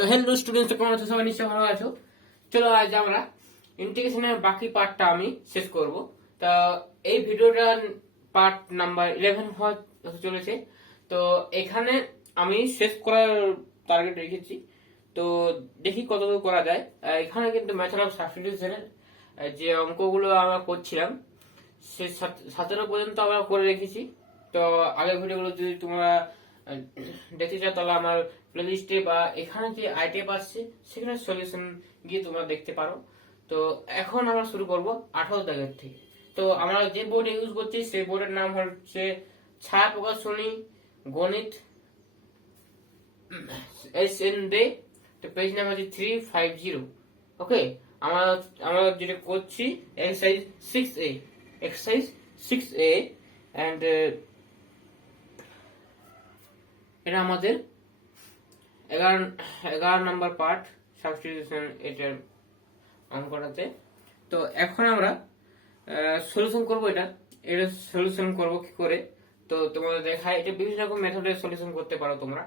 তো hello students, কেমন আছো? সবাই নিশ্চয়ই ভালো আছো। চলো আজ আমরা ইন্টিগ্রেশনের বাকি পার্টটা আমি শেষ করব। তা এই ভিডিওটা পার্ট নাম্বার 11 হতে চলেছে। তো এখানে আমি শেষ করার টার্গেট রেখেছি। তো দেখি কতদূর করা যায়। এখানে কিন্তু মেথড অফ সাবস্টিটিউশনের যে অঙ্কগুলো আমরা করছিলাম সে 17 পর্যন্ত আমরা করে রেখেছি। তো আগের ভিডিওগুলো যদি তোমরা দেখতে চাও তাহলে আমার প্লেলিস্টে বা এখানে যে আইটেম আসছে সেখানে সলিউশন গিয়ে তোমরা দেখতে পারো। তো এখন আমরা শুরু করব 18 দাগের থেকে। তো আমরা যে বোর্ড ইউজ করছি সেই বোর্ডের নাম হচ্ছে ছায়া প্রকাশনী গণিত SN দে। তো পেজ নাম্বার হচ্ছে 350। ওকে, আমরা আমরা যেটা করছি exercise 6A, exercise 6A and এটা আমাদের 11 নাম্বার পার্ট সাবস্টিটিউশন এটার অঙ্কটাতে। তো এখন আমরা সলিউশন করব। এটা সলিউশন করব কি করে তো তোমাদের দেখাই। এটা বিভিন্ন রকম মেথডে সলিউশন করতে পারো তোমরা।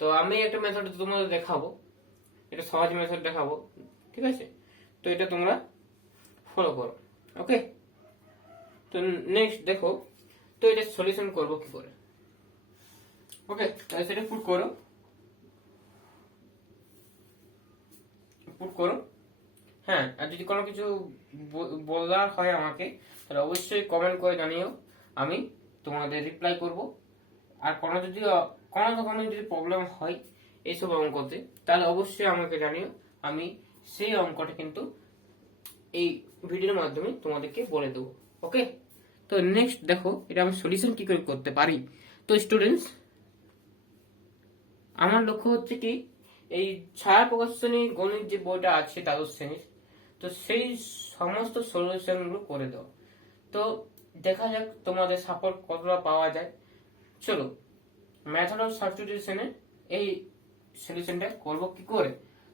তো আমি একটা মেথড তোমাদের দেখাবো, এটা সহজ মেথড দেখাবো, ঠিক আছে? তো এটা তোমরা ফলো করো। ওকে, তো নেক্সট দেখো তো এটা সলিউশন করব কি করে। ওকে, তাহলে সেটা পুট করো। হ্যাঁ, আর যদি কোনো কিছু বলার হয় আমাকে তাহলে অবশ্যই কমেন্ট করে জানিও, আমি তোমাদের রিপ্লাই করব। আর কোনো রকমের যদি প্রবলেম হয় এইসব অঙ্কতে তাহলে অবশ্যই আমাকে জানিও, আমি সেই অঙ্কটা কিন্তু এই ভিডিওর মাধ্যমে তোমাদেরকে বলে দেবো। ওকে, তো নেক্সট দেখো এটা আমি সলিউশন কি করে করতে পারি। তো স্টুডেন্টস, আমার লক্ষ্য হচ্ছে কি এই ছায়া প্রকাশনী গণিত যে বইটা আছে দ্বাদশ শ্রেণীর, তো সেই সমস্ত সলিউশন গুলো করে দাও। তো দেখা যাক তোমাদের সাপোর্ট কতটা পাওয়া যায়। চলো মেথড অফ সাবস্টিটিউশনে এই সলিউশনটা করব কি করে।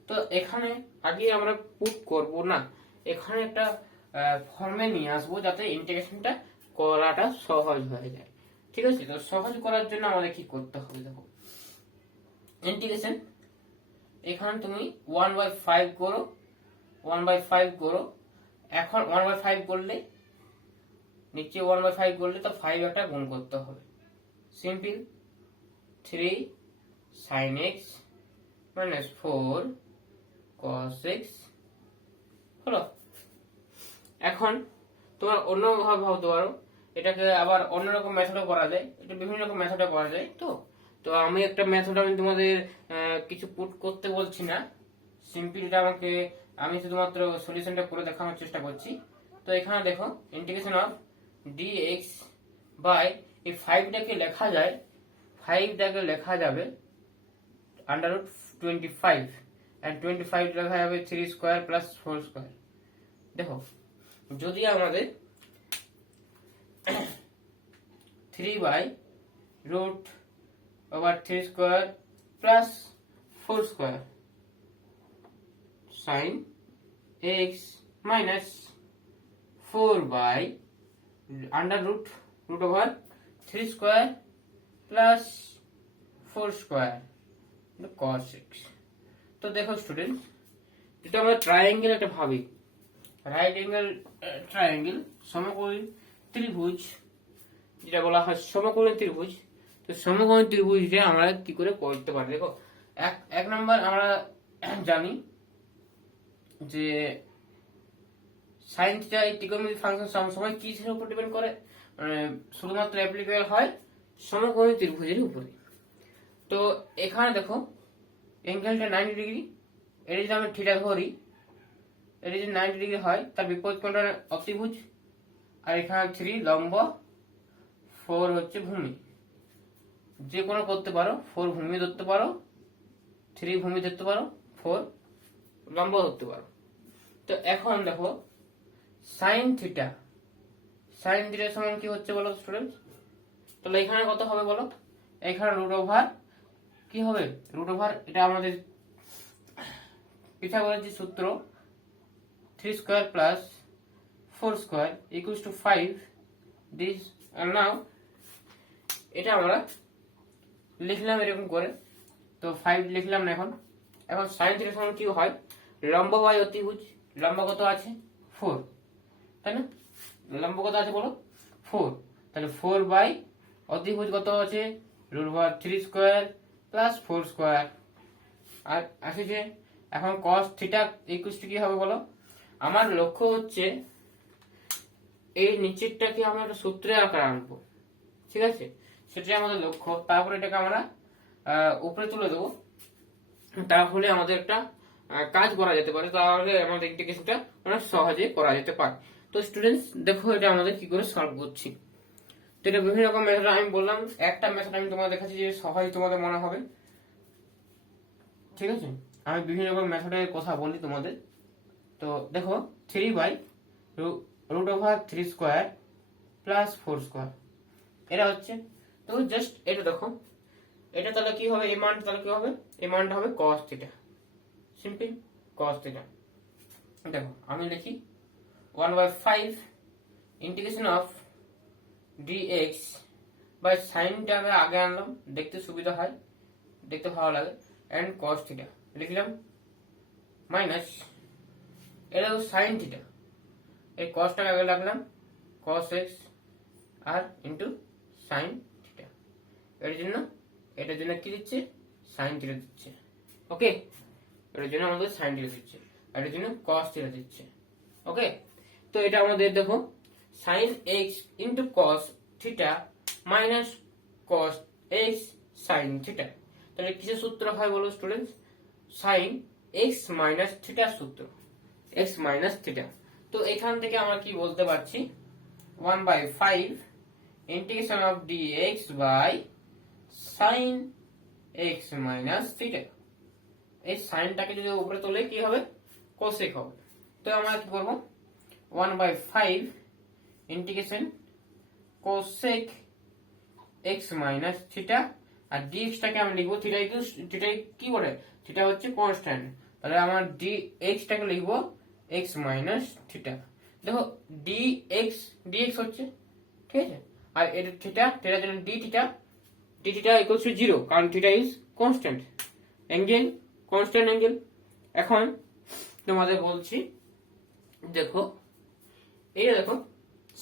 তো এখানে আগে আমরা পুট করব না, এখানে একটা ফর্মে নিয়ে আসবো যাতে ইন্টিগ্রেশনটা করাটা সহজ হয়ে যায়। ঠিক আছে, তো সহজ করার জন্য আমাদের কি করতে হবে দেখো। ইন্টিগ্রেশন এখানে তুমি 1/5 করো, 1/5 করো। এখন 1/5 করলে নিচে 1/5 করলে তো 5 একটা গুণ করতে হবে। Simple 3 sin x minus 4 cos x হলো। এখন তোমার অন্য ভাবে ভাবতে পারো, এটাকে আবার অন্যরকম মেথডে করা যায়, এটা বিভিন্ন রকম মেথডে করা যায়। তো তো আমি একটা মেথড আমি তোমাদের কিছু পুট করতে বলছি না, সিম্পল এটা আমি শুধুমাত্র সলিউশনটা করে দেখানোর চেষ্টা করছি। তো এখানে দেখো ইন্টিগ্রেশন অফ dx বাই এই 5টাকে লেখা যাবে √25 and 25 লেখা যাবে 3 স্কয়ার প্লাস 4 স্কয়ার। দেখো যদি আমাদের 3/√3 square plus 4 square sin x minus 4/√3 square plus 4 square cos x। তো দেখো স্টুডেন্ট, যেটা আমরা ট্রায়াঙ্গেল একটা ভাবি, রাইট অ্যাঙ্গেল ট্রায়াঙ্গেল সমকোণী ত্রিভুজ, যেটা বলা হয় সমকোণী ত্রিভুজ। তো সমকোণী ত্রিভুজটা আমরা কি করে করতে পারি দেখো। এক নাম্বার আমরা জানি যে sin থিটা এই ত্রিকোণমিতিক ফাংশন সবসময় কিসের উপর ডিপেন্ড করে, মানে শুধুমাত্র অ্যাপ্লিকেবল হয় সমকোণী ত্রিভুজের উপরে। তো এখানে দেখো অ্যাঙ্গেলটা 90 ডিগ্রি, এটা যদি আমি থিটা ধরি, এটা যদি 90 ডিগ্রি হয় তার বিপরীত কোণটা অতিভুজ। আর এখানে 3 লম্ব, 4 হচ্ছে ভূমি। যে কোনো করতে পারো, 4 ভূমি ধরতে পারো, 3 ভূমি ধরতে পারো, 4 লম্ব ধরতে পারো। তো এখন দেখো sin থিটা সমান কি হচ্ছে বলো স্টুডেন্টস। তাহলে এখানে কত হবে বলো, এখানে √, কি হবে √, এটা আমাদের পিথাগোরাস যে সূত্র 3 square plus 4 square equals to 5 this. Now এটা আমরা লিখলাম এরকম করে। তো 5 লিখলাম না, এখন সাইন থিটা সমান কি হয়, লম্ব বাই অতিভুজ, লম্ব কত আছে 4, তাই না? লম্ব কত আছে বলো 4, তাহলে 4 বাই অতিভুজ কত আছে √3 স্কয়ার প্লাস 4 স্কয়ার। আর আসছে এখন cos থিটা ইকুয়াল টু কি হবে বলো, আমার লক্ষ্য হচ্ছে এই নিচেরটাকে আমরা একটা সূত্রে আকারে আনবো, ঠিক আছে? সেটাই আমাদের লক্ষ্য। তারপরে এটাকে আমরা উপরে তুলে দেবো, তাহলে আমাদের একটা কাজ করা যেতে পারে, তাহলে আমাদের ইন্টিগ্রেশনটা অনেক সহজে করা যেতে পারে। তো স্টুডেন্টস দেখো এটা আমাদের কি করে সলভ করছি। তো এটা বিভিন্ন রকম মেথড আমি বললাম, একটা মেথড আমি তোমাদের দেখাচ্ছি যে সহজ তোমাদের মনে হবে, ঠিক আছে? আমি বিভিন্ন রকম মেথডের কথা বলি তোমাদের। তো দেখো 3/√3 স্কয়ার প্লাস 4 স্কয়ার এটা হচ্ছে। তো জাস্ট এটা দেখো, এটা তাহলে কি হবে, এই মানটা তাহলে কি হবে, এই মানটা হবে cos theta, simple cos theta. দেখো আমি লিখি 1/5 ইন্টিগ্রেশন অফ dx বাই সাইনটাকে আগে আনলাম, দেখতে সুবিধা হয়, দেখতে ভালো লাগে, এন্ড cos থিটা লিখলাম, মাইনাস এটা হলো সাইন থিটা, এই cosটাকে আগে লাগলাম cos x আর ইন্টু সাইন থিটা। এটার জন্য কি দিচ্ছে, সাইন থিটা দিচ্ছে, ওকে? এটার জন্য আমাদের সাইন থিটা দিচ্ছে, আর এটার জন্য cos থিটা দিচ্ছে, ওকে? তো এটা আমাদের দেখো sine x into cos theta minus cos x sine theta. তাহলে কিসের সূত্র হয় বলো স্টুডেন্টস, সাইন x মাইনাস থিটার সূত্র, x মাইনাস থিটা। তো এখান থেকে আমরা কি বলতে পারছি, 1/5 integration of dx by sine x minus theta. এই সাইনটাকে যদি উপরে তোলে কি হবে, কোসেক হবে। তো আমরা কি করব, 1/5 integration cosec x minus theta, আর dx টাকে আমি লিখবো থিটা কি বলে, থিটা হচ্ছে কনস্ট্যান্ট, তাহলে আমার dx টাকে লিখবো x মাইনাস থিটা। দেখো dx হচ্ছে, ঠিক আছে? আর এটা থিটার জন্য d থিটা ইকুয়ালস টু 0, কারণ theta is constant angle, constant angle. এখন তোমাদের বলছি, দেখো এটা দেখো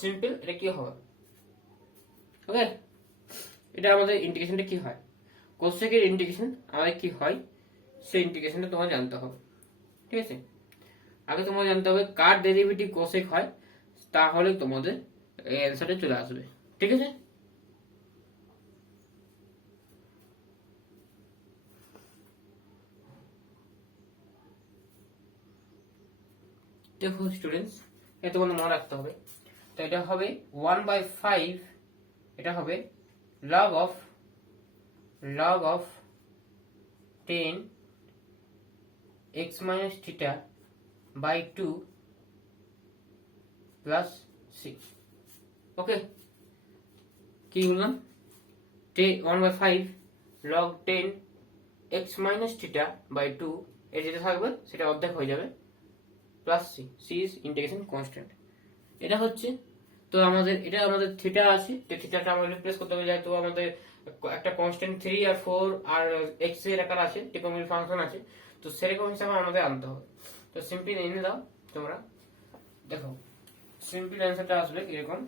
সিম্পল, এটা কি হবে, ওকে? এটা আমাদের ইন্টিগ্রেশনটা কি হয়, কোসেকের ইন্টিগ্রেশন আমাদের কি হয়, সেই ইন্টিগ্রেশনটা তোমার জানতে হবে, ঠিক আছে? আগে তোমার জানতে হবে কার ডেরিভেটিভ কোসেক হয়, তাহলে তোমাদের এই অ্যান্সারটা চলে আসবে, ঠিক আছে? দেখো স্টুডেন্টস, এটা তোমাদের মনে রাখতে হবে। তো এটা হবে 1/5, এটা হবে log of 10 x minus theta by 2 plus 6, ওকে? কি বললাম, 1/5 log 10 x minus theta by 2, এর যেটা থাকবে সেটা অর্ধেক হয়ে যাবে, plus c is integration constant. এটা হচ্ছে, তো আমাদের থিটা আছে, যে থিটাটা আমরা রিপ্লেস করতে হবে, যেহেতু আমাদের একটা কনস্ট্যান্ট 3 আর 4 আর x এর আকার আছে, ত্রিকোণমিতিক ফাংশন আছে, তো সেরকম হিসাবে আমাদের আনতে হবে। তো সিম্পল এনে দাও তোমরা, দেখো সিম্পল অ্যান্সারটা আসবে এরকম।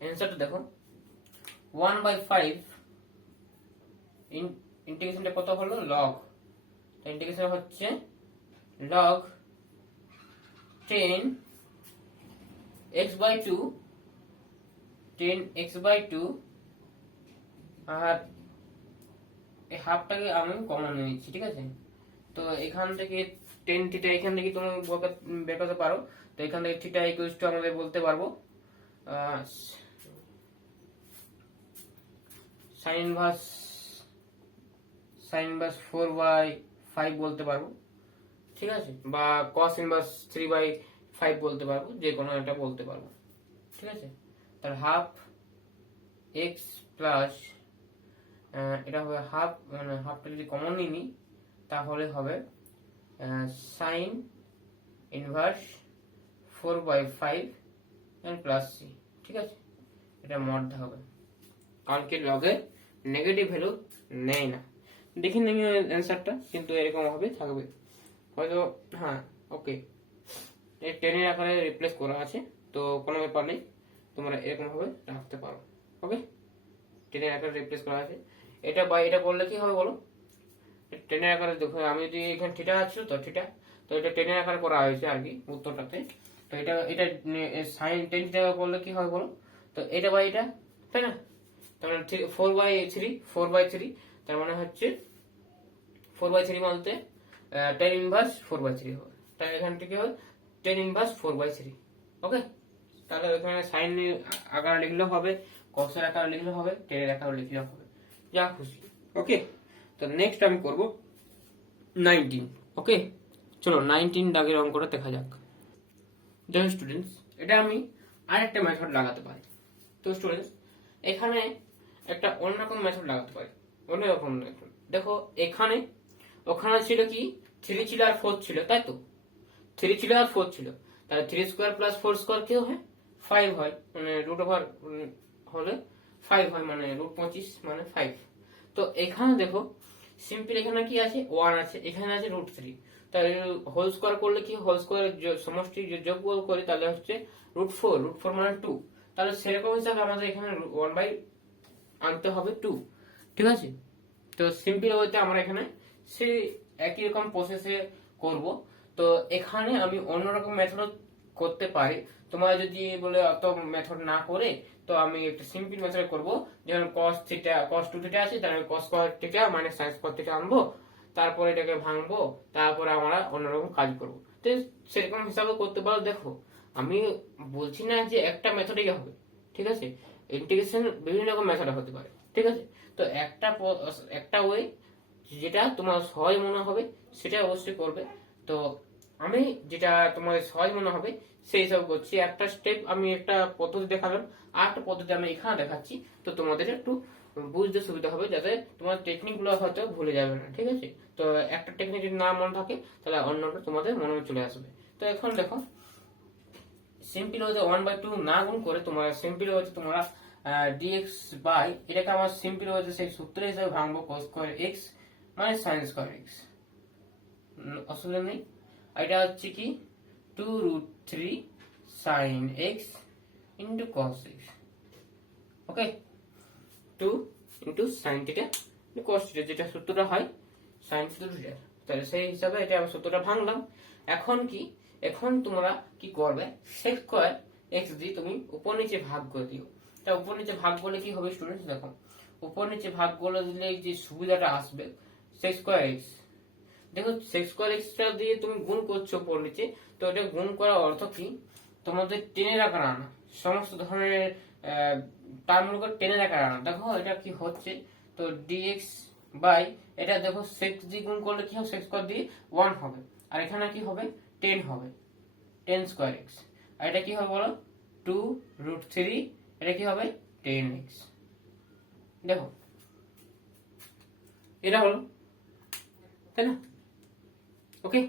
অ্যান্সারটা দেখো 1/5 ইন্টিগ্রেশনটা কত হলো, লগ, ইন্টিগ্রেশন হচ্ছে log 10 x by 2 10x by 2, আর এই হাফটাকে আমি কমন নিয়ে নিচ্ছি, ঠিক আছে? তো এখান থেকে 10 থিটা এখান থেকে তুমি বের করতে পারো, তো এখান থেকে থিটা ইকুয়ালস টু আমাদের বলতে পারবো সাইন ইনভার্স 4/5 বলতে পারবো, ঠিক আছে? বা cos ইনভার্স 3/5 বলতে পারবো, যে কোনো একটা বলতে পারবো, ঠিক আছে? তার হাফ x প্লাস এটা হবে হাফ, মানে হাফটা যদি কমন নিই তাহলে হবে sine inverse 4/5 and plus c, ঠিক আছে? এটা মধ্যে হবে, কারণ কি লগে নেগেটিভ ভ্যালু নেয় না। দেখে নিন অ্যান্সারটা, কিন্তু এরকম ভাবে থাকবে হয়তো। হ্যাঁ, ওকে, এই 10 এর আকারে রিপ্লেস করা আছে, তো কোনো ব্যাপার নেই, তোমরা এরকম ভাবে রাখতে পারো। ওকে, 10 এর আকারে রিপ্লেস করা আছে, এটা বা এটা করলে কি হবে বলো? 10 এর আকারে দেখো, আমি যদি এখানে থিটা আছে তো থিটা, তো এটা 10 এর আকারে করা হয়েছে আর কি উত্তরটাতে। তো এটা এটা সাইন 10 থিটা করলে কি হয় বলো? তো এটা বাই এটা, তাই না? তার মানে 4/3, তার মানে হচ্ছে 4/3 বলতে tan ইনভার্স 4/3 হবে। তাই এখান থেকে হয় tan ইনভার্স 4/3। ওকে, তাহলে এখানে সাইন আকারে লিখলেও হবে, কসের আকারে লিখলেও হবে, tan এর আকারে লিখলেও হবে, যা খুশি। ওকে, তো নেক্সট আমি করব 19। ওকে, চলো 19 দাগের অঙ্কটা দেখা যাক। দেখো স্টুডেন্টস, এটা আমি আরেকটা মেথড লাগাতে পারি। তো স্টুডেন্টস, এখানে একটা অন্যরকম মেথড লাগাতে পারি, অন্যরকম মেথড। দেখো এখানে, ওখানে ছিল কি 3 ছিল আর 4 ছিল, তাই তো? 3 ছিল আর 4 ছিল, তাহলে 3 স্কোয়ার প্লাস 4 স্কোয়ার কি হয়? 5 হয়, মানে রুট ওভার হলে 5 হয়, মানে √25 মানে 5। তো এখানে দেখো সিম্পল, এখানে কি আছে? 1 আছে, এখানে আছে √3। তাহলে হোল স্কোয়ার করলে কি, হোল স্কোয়ারের সমষ্টি যোগফল করি তাহলে হচ্ছে √4 মানে 2। তাহলে সেরকম হিসাবে আমাদের এখানে 1 বাই আনতে হবে 2, ঠিক আছে? তো সিম্পল ওয়েতে আমরা এখানে সেই একই রকম প্রসেসে করব। তো এখানে আমি অন্যরকম মেথড করতে পারি। তোমরা যদি বলে অত মেথড না করে, তো আমি একটা সিম্পল মেথড করব। যেমন cos থিটা, cos 2 থিটা আছে, তাহলে cos স্কয়ার থিটা মানে sin স্কয়ার থিটা আনবো, তারপরে এটাকে ভাঙবো, তারপরে আমরা অন্যরকম কাজ করব। তো সেরকম হিসাবে করতে পারো। দেখো আমি বলছি না যে একটা মেথডই হবে, ঠিক আছে? ইন্টিগ্রেশন বিভিন্ন রকম মেথড হতে পারে, ঠিক আছে? তো একটা ওয়ে যেটা তোমার সহজ মনে হবে সেটা অবশ্যই করবে। তো আমি যেটা তোমার সহজ মনে হবে সেই হিসাবে করছি। একটা স্টেপ আমি একটা পদ্ধতি দেখালাম, আর একটা পদ্ধতি আমি এখানে দেখাচ্ছি, তো তোমাদের একটু বুঝতে সুবিধা হবে, যাতে তোমার টেকনিক গুলো হয়তো ভুলে যাবে না, ঠিক আছে? তো একটা টেকনিক যদি না মনে থাকে, তাহলে অন্যটা তোমাদের মনে চলে আসবে। তো এখন দেখো, সিম্পল হচ্ছে 1/2 না গুণ করে তোমরা সিম্পল হচ্ছে তোমরা dx বাই, এটাকে আমার সিম্পল হচ্ছে সেই সূত্র হিসেবে ভাঙবো, cos স্কয়ার x মানে sin স্কয়ার x। অসুবিধা নেই। এটা হচ্ছে কি 2√3 sin x into cos x। ওকে, 2 into sin theta cos theta, যেটা সূত্রটা হয় sin থিটা। তাহলে সেই হিসাবে এটা আমি সূত্রটা ভাঙলাম। এখন কি, এখন তোমরা কি করবে? sec স্কয়ার x দিয়ে তুমি উপর নিচে ভাগ করে দিও। তা উপর নিচে ভাগ করলে কি হবে স্টুডেন্টস? দেখো উপর নিচে ভাগ করলে দিলে যে সুবিধাটা আসবে sec স্কয়ার x, দেখো sec স্কয়ার x টা দিয়ে তুমি গুণ করছো উপর নিচে, তো এটা গুণ করার অর্থ কি? তোমাদের টেনে রাখার আনা, সমস্ত ধরনের টার্মগুলোকে টেনে রাখার আনা। দেখো এটা কি হচ্ছে, তো dx বাই এটা দেখো sec দিয়ে গুণ করলে কি হবে? sec স্কয়ার দিয়ে 1 হবে, আর এখানে কি হবে? 10 হবে, 10 স্কয়ার x। আর এটা কি হবে বলো? 2√3, এটা কি হবে? 10x। দেখো এটা হলো, তাই না? ওকে,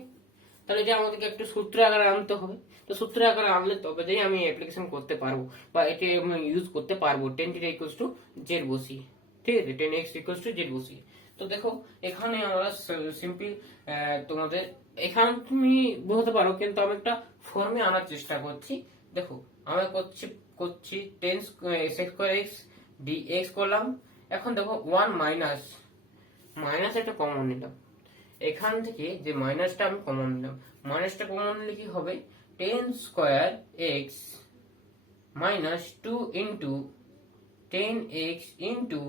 তাহলে এটা আমাদেরকে একটু সূত্র আকারে আনতে হবে। তো সূত্র আকারে আনলে তবে যেই আমি অ্যাপ্লিকেশন করতে পারবো বা এটি আমি ইউজ করতে পারবো tan θ = z বসিয়ে, ঠিক আছে? tan x = z বসিয়ে। তো দেখো এখানে আমরা সিম্পল, তোমাদের এখানে তুমি বলতে পারো, কিন্তু আমি একটা ফর্মে আনার চেষ্টা করছি। দেখো আমরা করছি tan sec square x dx করলাম। এখন দেখো 1 মাইনাস একটা কমন নিলাম, এখান থেকে যে মাইনাসটা আমি কমন নিলাম, মাইনাসটা কমন নিলে কি হবে? 10 square x minus 2 into 10x into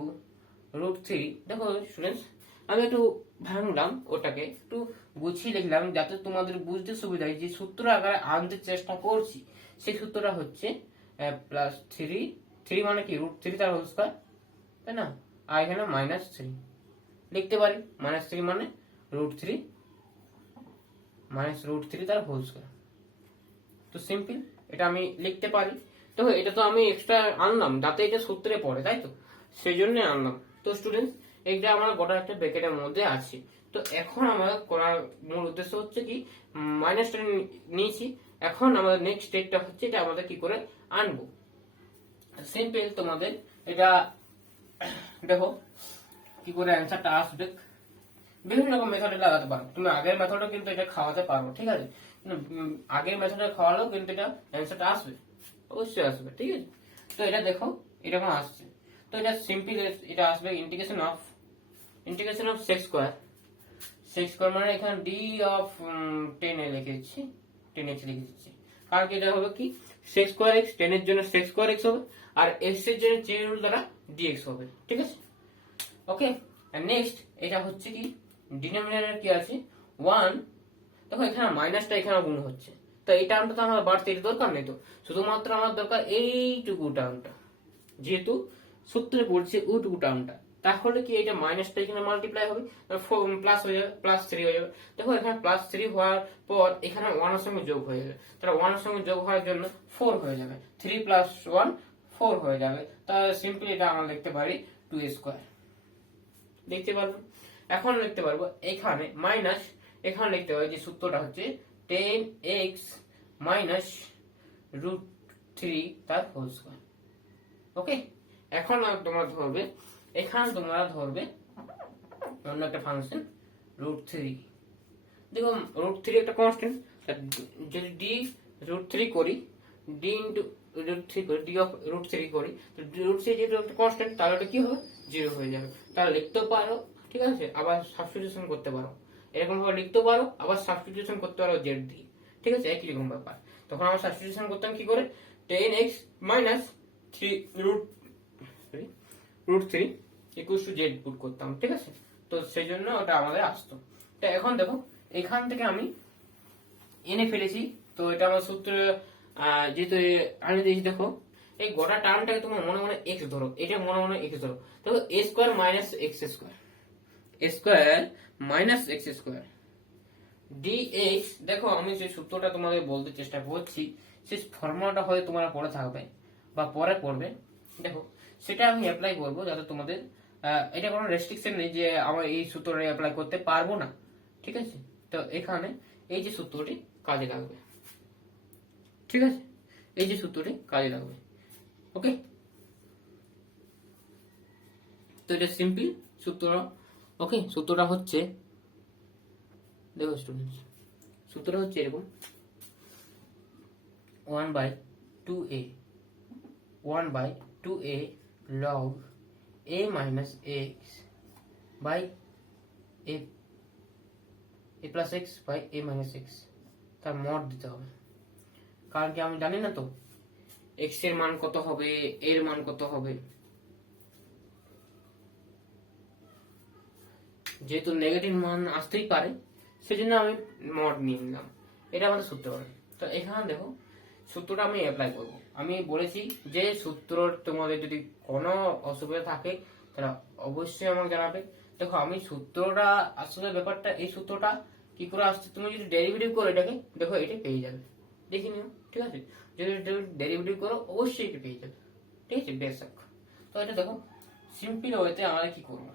√3। দেখো স্টুডেন্টস, আমি একটু ভাঙলাম, ওটাকে একটু গুছিয়ে লিখলাম যাতে তোমাদের বুঝতে সুবিধা হয়। যে সূত্র আকারে আনতে চেষ্টা করছি সেই সূত্রটা হচ্ছে প্লাস 3 মানে কি √3 তার হোল স্কয়ার, তাই না? আর এখানে -3 লিখতে পারি, -3 মানে √3 -√3 তার হোল স্কয়ার। তো সিম্পল এটা আমি লিখতে পারি। তো এটা তো আমি এক্সট্রা আনলাম যাতে এটা সূত্রে পড়ে, তাই তো? সেই জন্য আনলাম। তো স্টুডেন্টস, এইটা আমার গোটা একটা ব্র্যাকেটের মধ্যে আছে। তো এখন আমার করার মূল উদ্দেশ্য হচ্ছে কি, মাইনাসটা নিয়েছি। এখন আমাদের নেক্সট স্টেপটা হচ্ছে এটা আমাদের কি করে আনবো। সিম্পল তোমাদের এটা দেখো কি করে অ্যান্সারটা আসবে, বিভিন্ন রকম মেথডে লাগাতে পারো। তুমি আগের মেথডে কিন্তু এটা খাওয়াতে পারো, ঠিক আছে? আগের মেথডে খাওয়ালেও কিন্তু এটা অ্যান্সারটা আসবে, অবশ্যই আসবে, ঠিক আছে? তো এটা দেখো এরকম আসছে। তো এটা সিম্পল, এটা আসবে ইন্টিগ্রেশন অফ সেক্স স্কোয়ার মানে এখানে ডি অফ 10 এ লিখেছি, 10x লিখে দিচ্ছি। কারণ কি এটা হবে কি সেক্স স্কোয়ার এক্স, 10 এর জন্য সেক্স স্কোয়ার এক্স হবে, আর এক্স এর জন্য চেইন রুল দ্বারা ডিএক্স হবে, ঠিক আছে? ওকে, আর নেক্সট এটা হচ্ছে কি ডিনোমিনেটর কি আছে 1, দেখো এখানে মাইনাসটা এখানে গুণ হচ্ছে, তো এই টার্মটা তো আমার বাড়তে দরকার নেই, তো শুধুমাত্র আমার দরকার এইটুকু টার্মটা, যেহেতু সূত্রে পড়ছে ওইটুকু টার্মটা, তাহলে কি এটা মাইনাসটা এখানে মাল্টিপ্লাই হবে, প্লাস হয়ে যাবে, +3 হয়ে যাবে। দেখো এখানে +3 হওয়ার পর এখানে 1 এর সঙ্গে যোগ হয়ে যাবে, তাহলে 1 এর সঙ্গে যোগ হওয়ার জন্য 4 হয়ে যাবে, 3 + 1 4 হয়ে যাবে। তাহলে সিম্পলি এটা আমরা লিখতে পারি 2 স্কোয়ার, দেখতে পারবো। এখন লিখতে পারবো এখানে মাইনাস, এখানে লিখতে পারবো যে সূত্রটা হচ্ছে 10x - √3 তার হোল স্কোয়ার। ওকে, এখন তোমরা ধরবে, এখানে তোমরা ধরবে অন্য একটা ফাংশন √3। দেখো √3 একটা কনস্ট্যান্ট, যদি d √3 করি, d ইনটু √3 করি, d অফ √3 করি, তো √3 যেহেতু একটা কনস্ট্যান্ট তাহলে এটা কি হবে 0 হয়ে যাবে। তাহলে লিখতে পারো, ঠিক আছে, আবার সাবস্টিটিউশন করতে পারো, এরকম ভাবে লিখতে পারো, আবার সাবস্টিটিউশন করতে পারো z দিয়ে, ঠিক আছে, একই রকম ব্যাপার। তখন আমরা সাবস্টিটিউশন করতাম কি করে, 10x - 3 √3 equal to z put করতাম, ঠিক আছে? তো সেই জন্য ওটা আমাদের আসতো। তো এখন দেখো এখান থেকে আমি এনে ফেলেছি, তো এটা আমার সূত্র, যেহেতু আনে দিয়েছি, দেখো এই গোটা টার্মটাকে তোমার মনে মনে x ধরো, এটা মনে মনে x ধরো, দেখো a square minus x square, a square minus x square dx। দেখো আমি যে সূত্রটা তোমাদের বলতে চেষ্টা করছি, সেই ফর্মুলাটা হয়তো তোমরা পড়ে থাকবে বা পরে পড়বে, দেখো সেটা আমি অ্যাপ্লাই করবো যাতে তোমাদের এটা কোনো রেস্ট্রিকশন নেই যে আমার এই সূত্রটা অ্যাপ্লাই করতে পারবো না, ঠিক আছে? তো এখানে এই যে সূত্রটি কাজে লাগবে, ঠিক আছে, এই যে সূত্রটি কাজে লাগবে। ওকে, তো এটা সিম্পল সূত্র। ওকে, সূত্রটা হচ্ছে, দেখো স্টুডেন্টস, সূত্রটা হচ্ছে এরকম 1/2a 1/2a log a minus x by a plus x by a minus x, তার মড দিতে হবে। কারণ কি আমি জানি না তো x এর মান কত হবে, এর মান কত হবে, যেহেতু নেগেটিভ মান আসতেই পারে সেজন্য আমি মড নিয়ে নিলাম, এটা আমাদের সূত্র হবে। তো এখানে দেখো সূত্রটা আমি অ্যাপ্লাই করব। আমি বলেছি যে সূত্র তোমাদের যদি কোনো অসুবিধা থাকে তাহলে অবশ্যই আমাকে জানাবে। দেখো আমি সূত্রটা আসলে ব্যাপারটা, এই সূত্রটা কি করে আসছে, তুমি যদি ডেরিভেটিভ করো এটাকে, দেখো এটা পেয়ে যাবে, দেখে নিও, ঠিক আছে? যদি ডেরিভেটিভ করো অবশ্যই এটা পেয়ে যাবে, ঠিক আছে, বেশক। তো এটা দেখো সিম্পল ওয়েতে আমরা কি করব,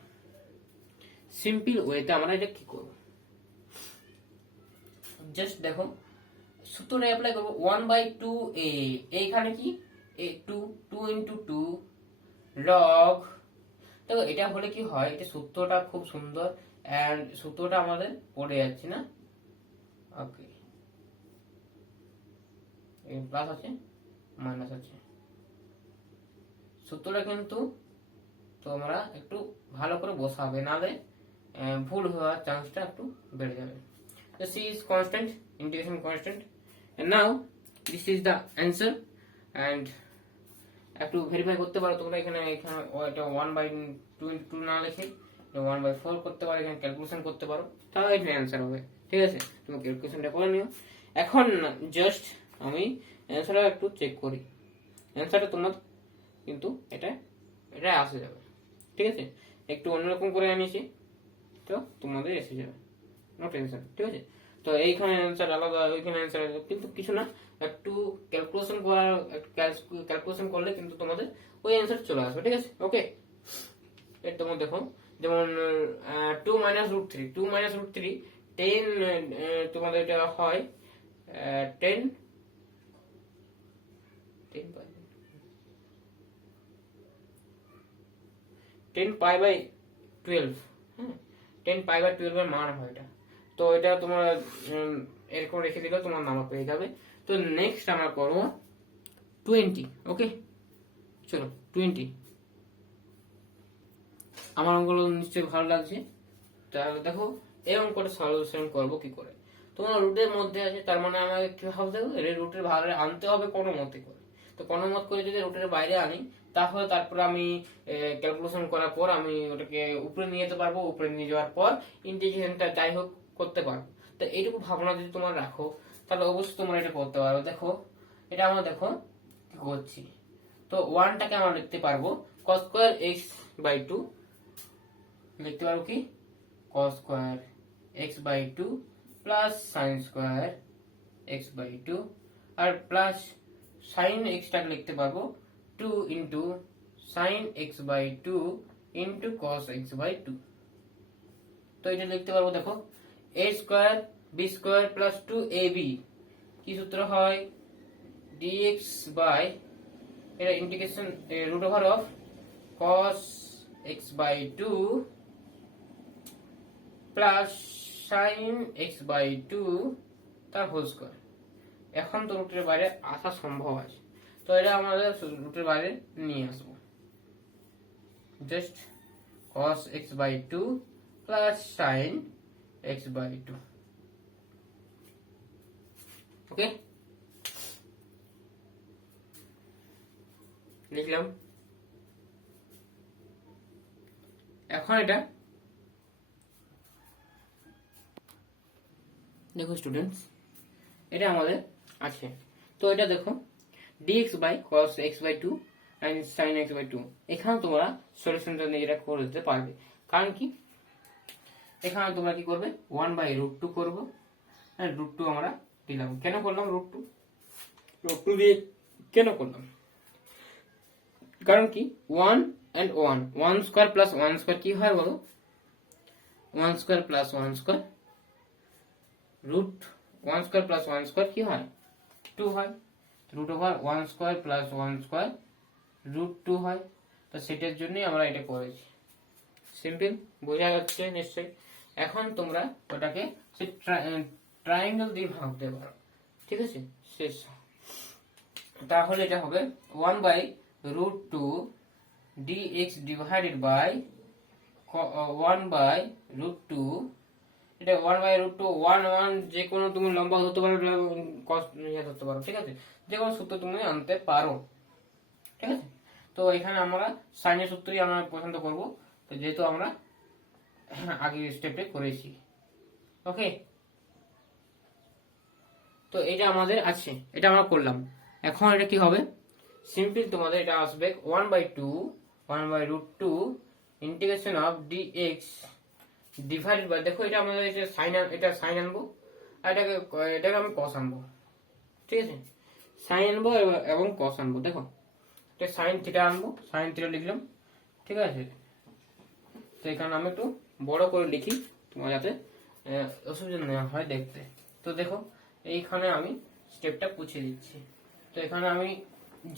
সিম্পল ওয়েতে আমরা এটা কি করব, জাস্ট দেখো সূত্রটা অ্যাপ্লাই করব 1/2a, এইখানে কি 2 ইনটু 2 লগ, দেখো এটা হলে কি হয়, এটা সূত্রটা খুব সুন্দর এন্ড সূত্রটা আমাদের পড়ে যাচ্ছে না। ওকে, এই প্লাস আছে মাইনাস আছে, সূত্রটা কিন্তু তোমরা একটু ভালো করে বসাবে, নালে ভুল হওয়ার চান্সটা একটু বেড়ে যাবে। So c is constant, integration constant, and now this is the answer, and একটু ভেরিফাই করতে পারো তোমরা, এখানে এখানে এটা 1/2 না লিখে 1/4 করতে পারো, এখানে ক্যালকুলেশন করতে পারো, তাহলে এটা অ্যান্সার হবে, ঠিক আছে? তুমি ক্যালকুলেশনটা করে নিও। এখন জাস্ট আমি অ্যান্সারটা একটু চেক করি, অ্যান্সারটা তোমার কিন্তু এটা আসে যাবে, ঠিক আছে? একটু অন্যরকম করে আনিয়েছি, তো তোমাদের এসে যাবে, নো টেনশন, ঠিক আছে? তো এইখানে অ্যান্সার আলাদা, ওইখানে অ্যান্সার আলাদা, কিন্তু কিছু না, একটু ক্যালকুলেশন করলে কিন্তু তোমাদের ওই অ্যান্সার চলে আসবে, ঠিক আছে? ওকে, এর তোমার দেখো যেমন 2 - √3 10, তোমাদের এটা হয় 10 10 pi/, 12, হ্যাঁ 10 π/12 এর মান হয় এটা। তো এটা তোমরা এরকম রেখে দিলেও তোমার নাম্বার পেয়ে যাবে। তো নেক্সট আমরা করবো 20। ওকে, চলো 20। আমার অঙ্কগুলো নিশ্চয়ই ভালো লাগছে। তাহলে দেখো এই অঙ্কটা সলিউশন করবো কি করে। তোমার রুটের মধ্যে আছে, তার মানে আমাকে কি ভাবতে হবে, রুটের বাইরে আনতে হবে কোনো মতে করে। তো কোনো মত করে যদি রুটের বাইরে আনি, তাহলে তারপর আমি ক্যালকুলেশন করার পর আমি ওটাকে উপরে নিয়ে যেতে পারবো। উপরে নিয়ে যাওয়ার পর ইন্টিগ্রেশনটা যাই হোক করতে পারবো। তো এইটুকু ভাবনা যদি তোমার রাখো, তাহলে অবশ্যই তোমরা এটা করতে পারবে। দেখো এটা আমরা দেখো কি করছি। তো ওয়ানটাকে আমরা লিখতে পারবো cos স্কয়ার x/2, লিখতে পারবো কি cos square x/2 plus sin square x/2, আর প্লাস sin x টাকে লিখতে পারবো 2 into sin x/2 into cos x/2। তো এটা লিখতে পারবো দেখো a square b square plus 2ab কি সূত্র হয় dx বাই এটা integration root over of cos x/2 plus sin x/2 তার হোল স্কয়ার। এখন তো রুটের বাইরে আসা সম্ভব আছে, তো এটা আমাদের রুটের বাইরে নিয়ে আসবো। Just cos x/2 plus sin x/2। ওকে, লিখলাম। এখন এটা দেখো স্টুডেন্টস, এটা আমাদের আছে। তো এটা দেখো dx by cos x/2 and sin x/2। এখানে তোমরা সলিউশনটা নিয়ে এটা করে দিতে পারবে। কারণ কি এখানে তোমরা কি করবে 1/√2 করবো, আর √2 আমরা দিলাম। কেন করলাম √2 দিয়ে কেন করলাম, কারণ কি 1 and 1 স্কয়ার প্লাস 1 স্কয়ার কি হয় বলো, 1 square plus 1 square root 1 square plus 1 square কি হয় 2 হয়। Root over 1 square plus 1 square √2 হয়। তো সেটার জন্যই আমরা এটা করেছি। সিম্পল, বোঝা যাচ্ছে নিশ্চয়ই। এখন তোমরা ওটাকে ট্রায়াঙ্গেল দিয়ে ভাঙতে পারো, ঠিক আছে। শেষ, তাহলে এটা হবে 1/√2 dx ডিভাইডেড বাই 1/√2। এটা 1/√2 1 যে কোনো তুমি লম্বা ধরতে পারো, কস ধরতে পারো, ঠিক আছে। যে কোনো সূত্র তুমি আনতে পারো, ঠিক আছে। তো এখানে আমরা সাইনের সূত্রই আমরা পছন্দ করব, তো যেহেতু আমরা আগের স্টেপে করেছি। ওকে, তো এটা আমাদের আছে, এটা আমরা করলাম। এখন এটা কি হবে, সিম্পল তোমাদের এটা আসবে 1/2 integration of dx divided by, দেখো এটা আমাদের এটা সাইন আনবো, আর এটাকে আমি কস আনবো, ঠিক আছে। সাইন আনবো এবং কস আনবো। দেখো এটা সাইন থিটা আনবো, সাইন থিটা লিখলাম, ঠিক আছে। তো এখানে আমি একটু বড় করে লিখি তোমার যাতে অসুবিধা না হয় দেখতে। তো দেখো এইখানে আমি স্টেপটা মুছে দিচ্ছি। তো এখানে আমি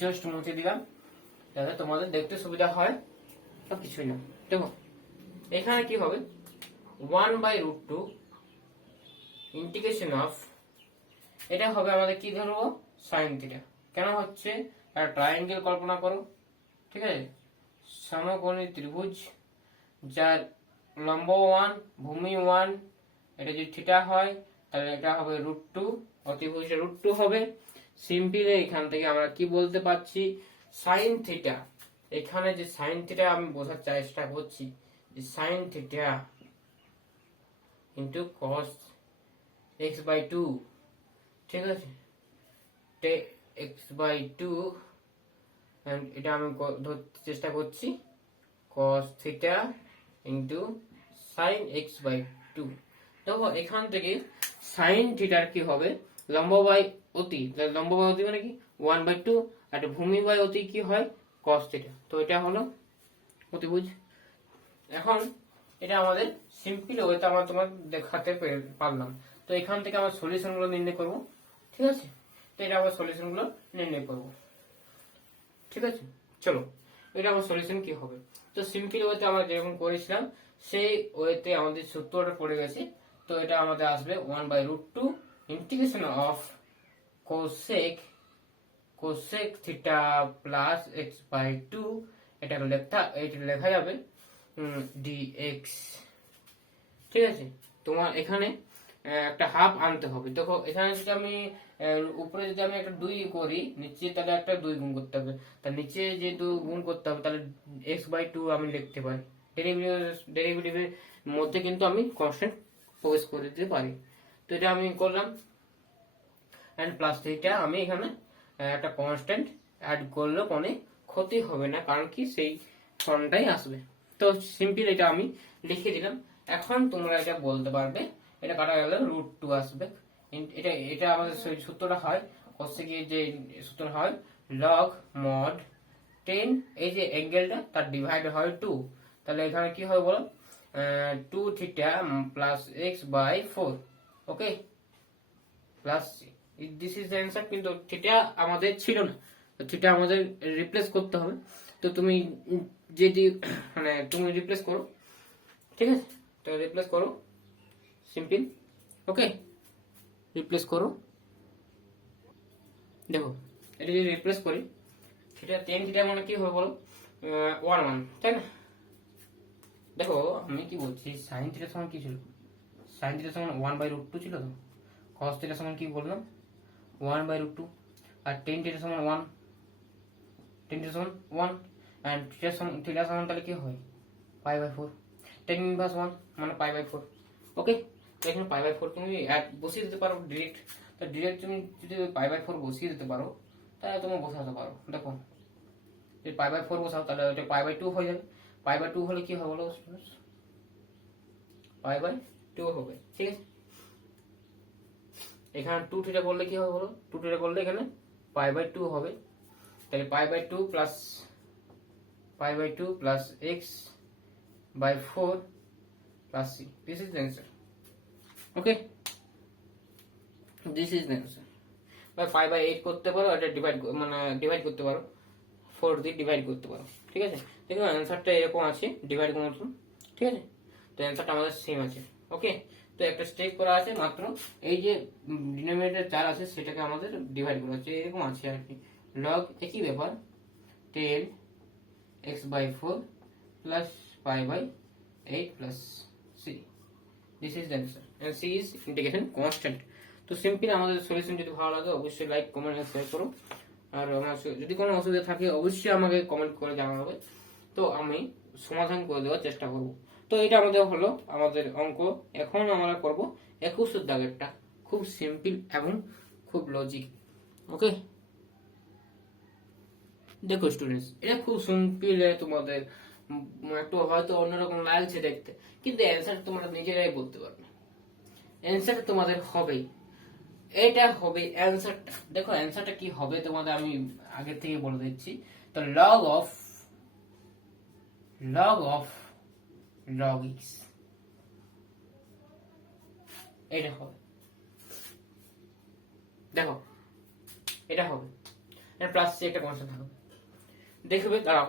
জাস্ট মুছে দিলাম যাতে তোমাদের দেখতে সুবিধা হয়, আর কিছুই না। দেখো এখানে কি হবে 1/√2 ইন্টিগ্রেশন অফ, এটা হবে আমাদের কি ধরবো সাইন থিটা। কেন হচ্ছে, একটা ট্রায়াঙ্গেল কল্পনা করো, ঠিক আছে। সমকোণী ত্রিভুজ যার লম্ব 1 ভূমি 1, এটা যদি থিটা হয় তাহলে এটা হবে √2, অতিভুজটা √2 হবে। সিম্পল এখান থেকে আমরা কি বলতে পারছি, সাইন থিটা, এখানে যে সাইন থিটা আমি বোঝার চেষ্টা করছি, যে sine theta into cos x/2, ঠিক আছে। x/2 এটা আমি ধরতে চেষ্টা করছি cos theta into sin x/2। দেখো এখান থেকে সাইন থিটার কি হবে লম্ব বাই অতি, লম্ব বাই অতি মানে কি 1/2, আর ভূমি বাই অতি কি হয় cos থিটা। তো এটা হলো অতিভুজ। এখন এটা আমাদের সিম্পল ওয়েতে আমরা তোমার দেখাতে পারলাম। তো এখান থেকে আমরা সলিউশন গুলো নির্ণয় করব, ঠিক আছে। তো এটা আমরা সলিউশন গুলো নির্ণয় করব, ঠিক আছে। চলো এটা আমার সলিউশন কি হবে। তো সিম্পল ওয়েতে আমরা যেরকম করেছিলাম সেই ওয়েতে আমাদের সূত্রটা পড়ে গেছে। তো এটা আমাদের আসবে 1/√2 integration of cosec theta plus x/2, এটা লেখা যাবে dx। ঠিক আছে, তোমার এখানে একটা হাফ আনতে হবে। দেখো এখানে যদি আমি উপরে যদি আমি একটা 2 করি, নিচে তাহলে একটা 2 গুণ করতে হবে। তার নিচে যেহেতু গুণ করতে হবে, তাহলে x/2 আমি লিখতে পারি। ডেরিভেটিভের মধ্যে কিন্তু আমি কনস্ট্যান্ট প্রবেশ করে দিতে পারি। তো এটা আমি করলাম, এন্ড প্লাস থিটা আমি এখানে একটা কনস্ট্যান্ট অ্যাড করলে কোনো ক্ষতি হবে না, কারণ কি সেই ফর্মটাই আসবে। তো সিম্পল এটা আমি লিখে দিলাম। এখন তোমরা এটা বলতে পারবে, এটা কাটা গেলে √2 আসবে। এটা এটা আমাদের সূত্রটা হয় কোসেকের যে সূত্র হয় লগ মড 10, এই যে অ্যাঙ্গেলটা তার ডিভাইড হয় 2, তাহলে এখানে কি হয় বলো 2 theta plus x/4, okay, plus this is the answer. কিন্তু থিটা আমাদের ছিল না, তো থিটা আমাদের রিপ্লেস করতে হবে। তো তুমি যদি মানে তুমি রিপ্লেস করো, ঠিক আছে, তো রিপ্লেস করো সিম্পল, ওকে, রিপ্লেস করো। দেখো এটা যদি রিপ্লেস করি, থিটা 10 থিটা মানে কি হবে বলো 1 তাই না। দেখো আমি কি বলছি, সাইন থিটা সমান কি ছিল, সাইন থিটা সমান 1/√2 ছিল। তো কস থিটা সমান কি বললাম 1/√2, আর টেন থিটা সমান 1, টেন থিটা সমান 1, এন্ড থিটা সমান তাহলে কি হয় π/4, টেন ইনভার্স 1 মানে π/4, ওকে। তো এখানে π/4 তুমি বসিয়ে দিতে পারো ডিরেক্ট। তো ডিরেক্ট তুমি যদি π/4 বসিয়ে দিতে পারো, তাহলে তুমি বসাতে পারো। দেখো যদি π/4 বসাও, তাহলে এটা π/2 হয়ে যাবে। π/2 হলে কি হবে বলো, π/2 হবে, ঠিক আছে। এখানে 2 থিটা করলে কি হবে বলো, 2 থিটা করলে এখানে π/2 হবে। তাহলে π/2 plus x/4 plus c, this is the answer, okay, this is the answer. বা 5/8 করতে পারো, এটা ডিভাইড করতে পারো, 4 দিয়ে ডিভাইড করতে পারো, ঠিক আছে। দেখো অ্যান্সারটা এরকম আছে, ডিভাইড করার মতন, ঠিক আছে। তো অ্যান্সারটা আমাদের সেম আছে, ওকে। তো একটা স্টেপ করা আছে মাত্র, এই যে ডিনোমিনেটর 4 আছে সেটাকে আমাদের ডিভাইড করা হচ্ছে, এরকম আছে আর কি। লগ একই ব্যাপার 10 x/4 plus π/8 plus c, this is the answer, and c is integration constant. তো সিম্পল আমাদের সলিউশন যদি ভালো লাগে অবশ্যই লাইক কমেন্ট আর শেয়ার করো। আর আমার যদি কোনো অসুবিধা থাকে অবশ্যই আমাকে কমেন্ট করে জানাবে, তো আমি সমাধান করে দেওয়ার চেষ্টা করব। তো এটা আমাদের হলো আমাদের অঙ্ক। এখন আমরা করব 21 দাগেরটা, খুব সিম্পল এবং খুব লজিক, ওকে। দেখো স্টুডেন্টস, এটা খুব সিম্পল, তোমাদের একটু হয়তো অন্যরকম লাগছে দেখতে, কিন্তু অ্যান্সার তোমরা নিজেরাই বলতে পারবে। অ্যান্সার তোমাদের হবেই, এটা হবে অ্যান্সারটা। দেখো অ্যান্সারটা কি হবে তোমাদের আমি আগে থেকে বলে দিচ্ছি। তো লগ অফ লগ এক্স, এটা হবে। দেখো এটা হবে, এটা প্লাস সি একটা কনস্ট্যান্ট থাকবে। দেখবে দাঁড়াও,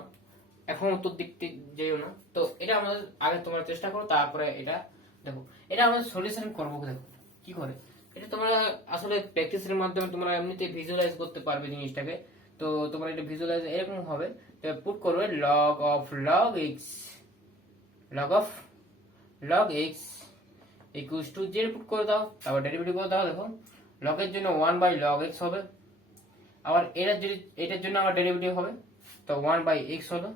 এখন উত্তর দিকতে যেও না। তো এটা আমাদের আগে তোমরা চেষ্টা করো, তারপরে এটা দেখো। এটা আমরা সলিউশন করবো, দেখো কি করে। এটা তোমরা আসলে প্র্যাকটিসের মাধ্যমে তোমরা এমনিতে ভিজুয়ালাইজ করতে পারবে জিনিসটাকে। তো তোমরা এটা ভিজুয়ালাইজ এরকম হবে, তো পুট করবে log x equals to Z put করে দাও, তারপর ডেরিভেটিভ করে দাও। দেখো লগের জন্য 1/log x হবে, আবার এটার জন্য আবার ডেরিভেটিভ হবে, তো 1/x হলো,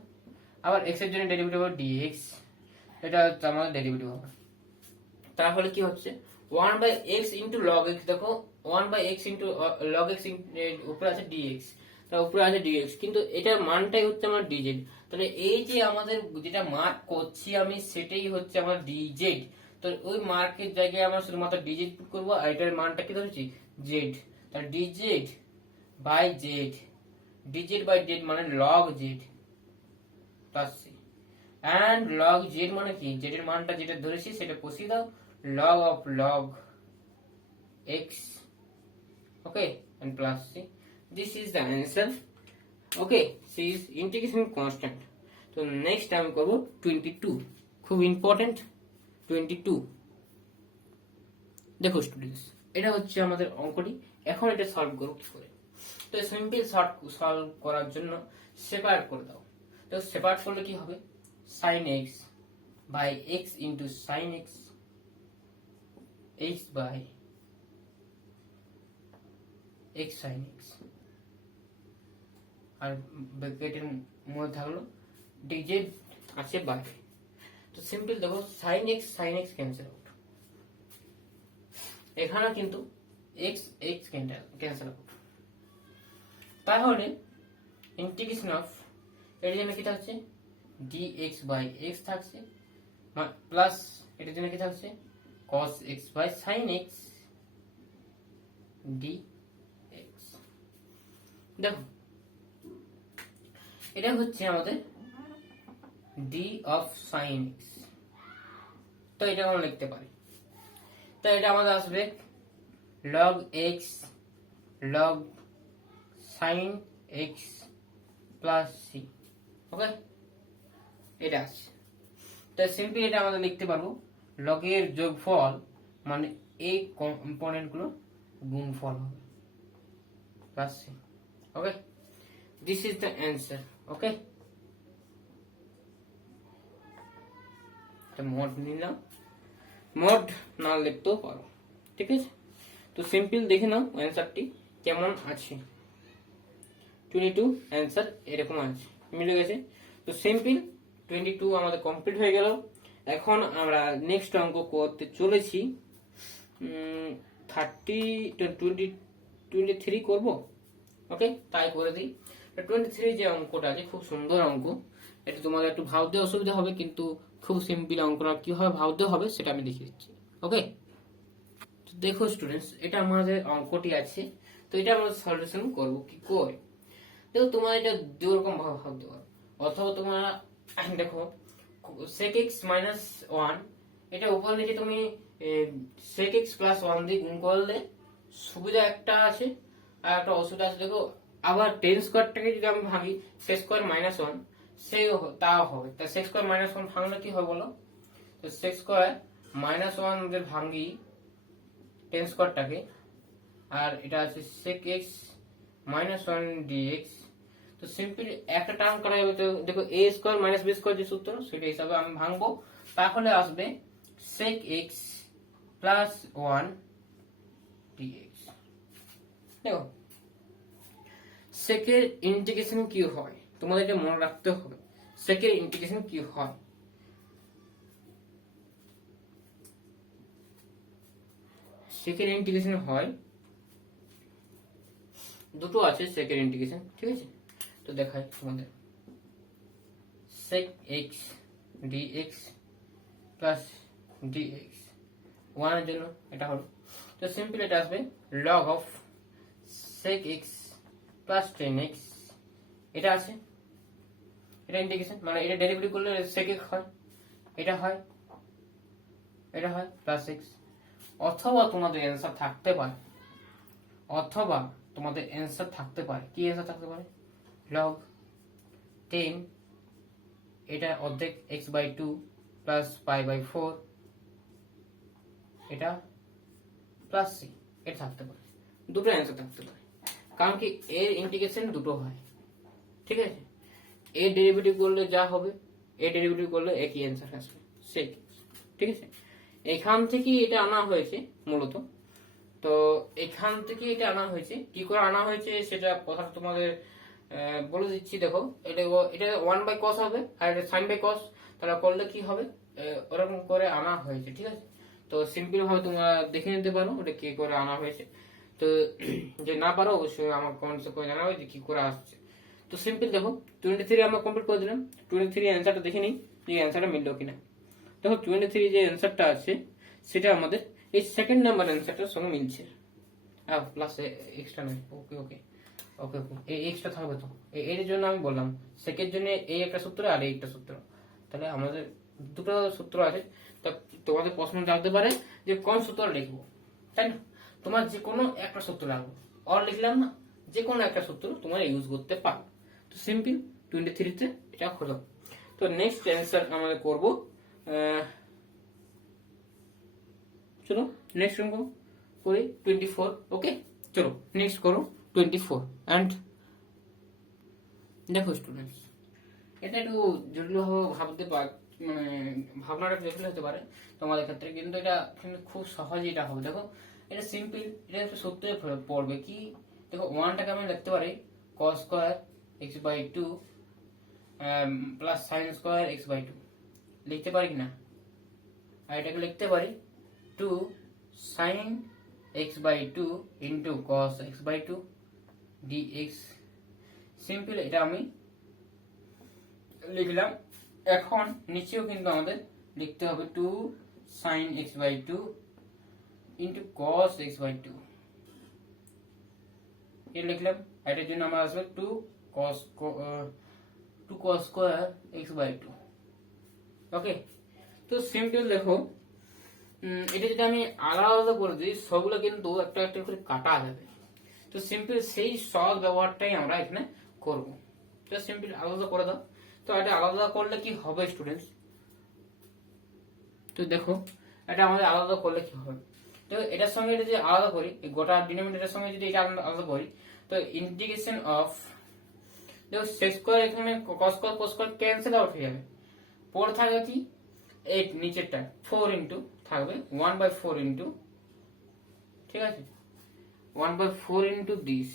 আবার x এর জন্য ডেরিভেটিভ হবে dx, এটা হচ্ছে আমাদের ডেরিভেটিভ হবে। তাহলে কি হচ্ছে 1/x ইন্টু log x, দেখো 1/x ইন্টু log x উপরে আছে dx, তার উপরে আছে dx, কিন্তু এটার মানটাই হচ্ছে আমার dz। তাহলে এই যে আমাদের যেটা মার্ক করছি আমি, সেটাই হচ্ছে আমার dz। তো ওই মার্কের জায়গায় আমরা শুধুমাত্র dz পুট করবো, আর এটার মানটা কি ধরেছি z, তাহলে dz বাই z মানে log z plus c, and log z মানে কি, z এর মানটা যেটা ধরেছি সেটা বসিয়ে দাও, log x, okay, and plus c, this is the answer, okay, c is integration constant। তো নেক্সট আমি করব 22, খুব ইম্পর্টেন্ট 22। দেখো স্টুডেন্টস, এটা হচ্ছে আমাদের অঙ্কটি। এখন এটা সলভ করো কি করে। তো সিম্পল সলভ করার জন্য সেপারেট করে দাও। তো সেপারেট করলে কি হবে, sin x by x into sin x, x by x sin x, আর ব্র্যাকেটের মধ্যে থাকলো dz আছে বাইরে। তো সিম্পল দেখো sin x ক্যান্সেল আউট, এখানে কিন্তু x ক্যান্সেল আউট। তাহলে ইন্টিগ্রেশন অফ এর জন্য কি থাকছে, dx বাই x থাকছে, প্লাস এটার জন্য কি থাকছে, cos x by sin x dx। দেখো এটা হচ্ছে আমাদের d অফ sin x। তো এটা আমরা লিখতে পারি, তো এটা আমাদের আসবে log x log sin x plus c। ওকে, এটা আছে। তো সিম্পলি এটা আমাদের লিখতে পারবো লগের যোগফল মানে এই কম্পোনেন্ট গুলো গুণফল হবে plus c। Okay, this is the answer. Okay, তো মোড নিলাম, মোড না লিখতেও পারো, ঠিক আছে। তো সিম্পল দেখে নাও অ্যান্সারটি কেমন আছে। 22 অ্যান্সার এরকম আছে, মিলে গেছে। তো সিম্পল 22 আমাদের কমপ্লিট হয়ে গেল। এখন আমরা নেক্সট অঙ্ক করতে চলেছি 23 করব। ওকে, তাই করে দিই। 23 যে অঙ্কটা আছে খুব সুন্দর অঙ্ক, এটা তোমাদের একটু ভাবতে অসুবিধা হবে, কিন্তু খুব সিম্পল অঙ্কটা কিভাবে ভাবতে হবে সেটা আমি দেখিয়ে দিচ্ছি। ওকে, তো দেখো স্টুডেন্টস, এটা আমাদের অঙ্কটি আছে। তো এটা আমরা সলিউশন করব কি করে। দেখো তোমরা এটা দুই রকম ভাবে ভাবতে পারো, অথবা তোমরা দেখো sec x মাইনাস 1, এটা উপর নিচে তুমি sec x প্লাস 1 দিয়ে গুণ করলে সুবিধা একটা আছে আর একটা অসুবিধা আছে। দেখো আবার টেন স্কোয়ারটাকে যদি আমি ভাঙি sec স্কোয়ার মাইনাস 1, তাও হবে। তা sec স্কোয়ার মাইনাস 1 ভাঙলে কি হবে বলো, তো sec স্কোয়ার মাইনাস 1 যদি ভাঙি টেন স্কোয়ারটাকে, আর এটা আছে sec x মাইনাস 1 dx। তো সিম্পল একটা টার্ম করা যাবে। তো দেখো a square minus b square যে সূত্র সেটা হিসাবে আমি ভাঙবো, তাহলে আসবে sec x প্লাস 1 dx। দেখো sec এর ইন্টিগ্রেশন কি হয় তোমাদের এটা মনে রাখতে হবে। sec এর ইন্টিগ্রেশন কি হয়, sec এর ইন্টিগ্রেশন হয় দুটো আছে sec এর ইন্টিগ্রেশন, ঠিক আছে। তো দেখাই তোমাদের sec x dx plus dx 1 এর জন্য এটা হলো। তো সিম্পল এটা আসবে log of sec x plus 10x, এটা আছে, এটা ইন্টিগ্রেশন মানে এটা ডেরিভেটিভ করলে sec x হয়, এটা হয় প্লাস x। অথবা তোমাদের অ্যান্সার থাকতে পারে, কি অ্যান্সার থাকতে পারে, log 10 এটা অর্ধেক x by 2 plus pi by 4 এটা প্লাস c, এটা থাকতে পারে। দুটো অ্যান্সার থাকতে পারে, কারণ কি এর ইন্টিগ্রেশন দুটো হয়, ঠিক আছে। এ ডেরিভেটিভ করলে যা হবে এ ডেরিভেটিভ করলে একই অ্যান্সার আসবে, ঠিক আছে। এখান থেকে এটা আনা হয়েছে মূলত। তো এখান থেকে এটা আনা হয়েছে, কি করে আনা হয়েছে সেটা কথাটা তোমাদের বলে দিচ্ছি। দেখো এটা 1 বাই cos হবে আর এটা sin বাই cos, তাহলে করলে কি হবে ওরকম করে আনা হয়েছে, ঠিক আছে। তো সিম্পল ভাবে তোমরা দেখে নিতে পারো ওটা কি করে আনা হয়েছে। তো যে না পারো অবশ্যই আমার কমেন্টসে করে জানাবে যে কি করে আসছে। তো সিম্পল দেখো 23 আমরা কমপ্লিট করে দিলাম। 23 অ্যান্সারটা দেখে নিই যে অ্যান্সারটা মিললো কিনা। দেখো 23 যে অ্যান্সারটা আছে সেটা আমাদের এই সেকেন্ড নাম্বার অ্যান্সারটার সঙ্গে মিলছে। প্লাস এক্সট্রা নাই, ওকে ওকে ওকে ওকে এই এক্সট্রা থাকবে। তো এর জন্য আমি বললাম সেকের জন্য এই একটা সূত্র আর এই একটা সূত্র, তাহলে আমাদের দুটো সূত্র আছে। তা তোমাদের প্রশ্ন জানতে পারে যে কোন সূত্র লিখবো, তাই না। তোমার যে কোনো একটা সূত্র লাগবে, অর লিখলাম না, যে কোনো একটা সূত্র তোমার ইউজ করতে পারো। তো সিম্পল 23 তে এটা হলো। তো নেক্সট অ্যান্সার আমাদের করব চলো নেক্সট করো করি 24। ওকে, চলো নেক্সট করো 24 অ্যান্ড দেখো স্টুডেন্টস, এটা একটু জটিলভাবে ভাবতে পার, মানে ভাবনাটা জটিল হতে পারে তোমাদের ক্ষেত্রে, কিন্তু এটা কিন্তু খুব সহজেই এটা হবে। দেখো এটা সিম্পল, এটা একটু সত্যি পড়বে কি, দেখো ওয়ানটাকে আমি লিখতে পারি cos square x by two plus sine square x by two, লিখতে পারি না? আর এটাকে লিখতে পারি 2 sin x by two into cos x by two dx। Simple, এটা আমি লিখলাম। এখন নিচেও কিন্তু আমাদের লিখতে হবে 2 sin x by two into cos x by two, এটা লিখলাম। এটার জন্য আমার আসবে 2 cos square x by two. Okay, তো সিম্পল দেখো, এটা যদি আমি আলাদা আলাদা করে দিই সবগুলো কিন্তু একটা একটা করে কাটা যাবে। তো সিম্পল সেই সহজ ব্যবহারটাই আমরা এখানে করব। তো সিম্পল আলাদা করে দাও। তো এটা আলাদা করলে কি হবে স্টুডেন্টস, তো দেখো এটা আমাদের আলাদা করলে কি হবে। তো এটার সঙ্গে এটা যদি আলাদা করি, এই গোটা ডিনোমিনেটরের সঙ্গে যদি এটা আলাদা করি, তো ইন্টিগ্রেশন অফ, দেখো সেক্স স্কয়ার এখানে cos স্কয়ার ক্যান্সেল আউট হয়ে যাবে। পরে থাকবে কি 8, নিচেরটা 4 ইন্টু থাকবে 1/4 ইন্টু, ঠিক আছে, 1/4 ইন্টু দিস।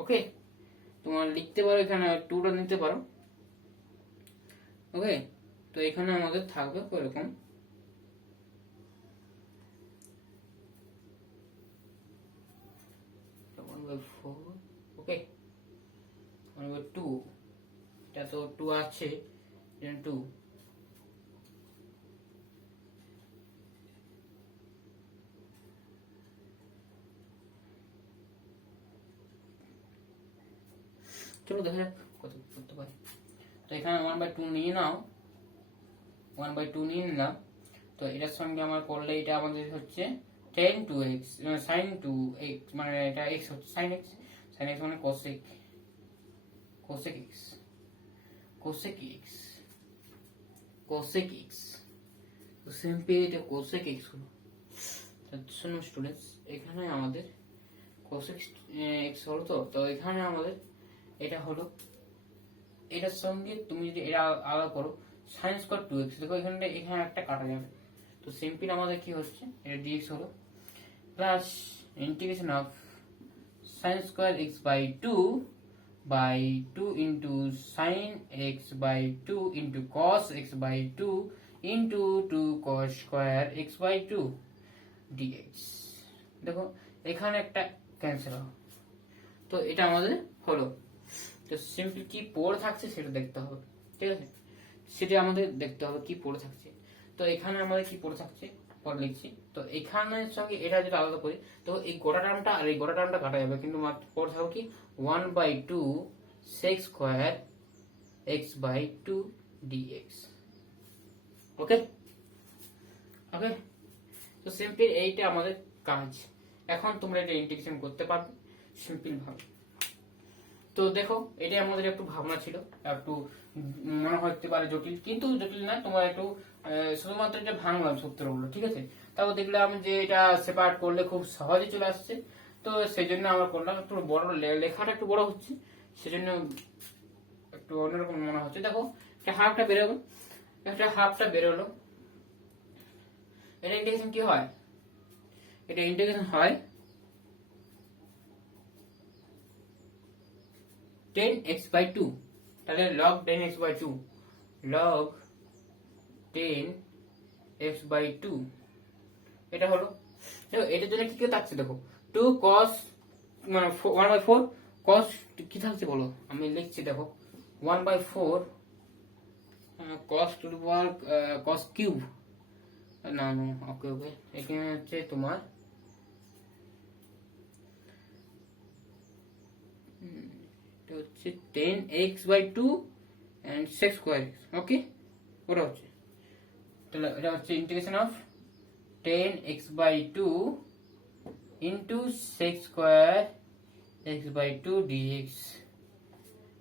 ওকে, তোমার লিখতে পারো এখানে 2টা নিতে পারো। ওকে, তো এখানে আমাদের থাকবে এরকম 1/4। ওকে, 1/2, এটা তো 2 আছে, 2 চলো দেখা যাক কত করতে পারি। তো এখানে 1/2 নিয়ে নাও, 1/2 নিয়ে নিলাম। তো এটার সঙ্গে আমার করলে এটা আমাদের হচ্ছে 10 2x sin 2x, মানে এটা x হচ্ছে sin x, sin x মানে cosec x, cosec x, cosec x। তো সিম্পলি এটা cosec x হলো। শোনো স্টুডেন্টস, এখানে আমাদের cosec x হলো। তো এখানে আমাদের এটা হলো, এটার সঙ্গে তুমি যদি এটা আলাদা করো sin স্কয়ার 2x, দেখো এখানে একটা কাটা যাবে। তো সিম্পল আমাদের কি হচ্ছে, এটা dx হলো plus integration of sin square x by 2 into sin x by 2 into cos x by 2 into 2 cos square x by 2 dx। দেখো এখানে একটা ক্যান্সেল হবে। তো এটা আমাদের হলো। তো সিম্পল কি পড়ে থাকছে সেটা দেখতে হবে, ঠিক আছে, সেটা আমাদের দেখতে হবে কি পড়ে থাকছে। তো এখানে আমাদের কি পড়ে থাকছে পরে লিখছি। তো এখানের সঙ্গে এটা যদি আলাদা করি, তো এই গোটা টার্মটা আর এই গোটা টার্মটা কাটা যাবে, কিন্তু মাত্র পড়ে থাকবে কি 1/2 sec square x by 2 dx। Okay, okay, তো সিম্পল এইটা আমাদের কাজ। এখন তোমরা এটা ইন্টিগ্রেশন করতে পারবে সিম্পল ভাবে। তো দেখো এটা আমাদের একটু ভাবনা ছিল, একটু মনে হতে পারে জটিল, কিন্তু জটিল না। তোমার একটু শুধুমাত্র এটা ভাঙলাম সূত্রগুলো, ঠিক আছে। তাও দেখলাম যে এটা সেপারেট করলে খুব সহজে চলে আসছে। তো সেই জন্য আমরা করলাম, একটু বড় লেখাটা একটু বড় হচ্ছে, সেজন্য একটু অন্যরকম মনে হচ্ছে। দেখো একটা হাফটা বেরোবে, একটা হাফটা বেরোলো। এটা ইন্টিগ্রেশন কি হয়, এটা ইন্টিগ্রেশন হয় 10x বাই 2, তাহলে log 10x by 2, log 10x by 2 এটা হলো। দেখো এটার জন্য কি কি থাকছে, দেখো 2 cos, মানে 1/4 cos কি থাকছে বলো, আমি লিখছি দেখো 1/4 cos to the power cos cube, না না ওকে ওকে, এখানে হচ্ছে তোমার হচ্ছে 10x by 2 and sec square x। Okay, ওটা হচ্ছে, তাহলে এটা হচ্ছে integration of 10x by 2 into sec square x by 2 dx।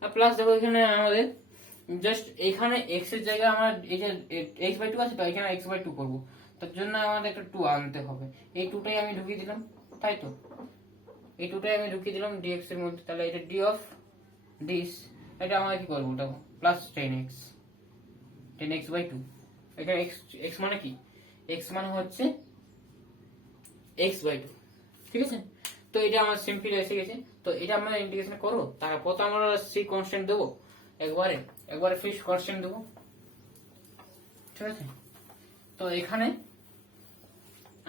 আর প্লাস দেখো এখানে আমাদের জাস্ট এখানে এক্স এর জায়গায় আমরা এই যে এক্স বাই টু আছে তো এখানে এক্স বাই টু করবো, তার জন্য আমাদের একটা টু আনতে হবে। এই টুটাই আমি ঢুকিয়ে দিলাম, তাই তো এই টুটাই আমি ঢুকিয়ে দিলাম ডিএক্স এর মধ্যে। তাহলে এটা ডি অফ দিস, এটা আমরা কি করবো দেখো, প্লাস 10x বাই টু। এখানে এক্স মানে কি, এক্স মানে হচ্ছে এক্স বাই টু, ঠিক আছে। তো এটা আমার সিম্পল এসে গেছে। তো এটা আমরা ইন্টিগ্রেশন করবো, তারপর তো আমরা সি কনস্ট্যান্ট দেবো, একবারে ফিক্সড কনস্ট্যান্ট দেবো, ঠিক আছে। তো এখানে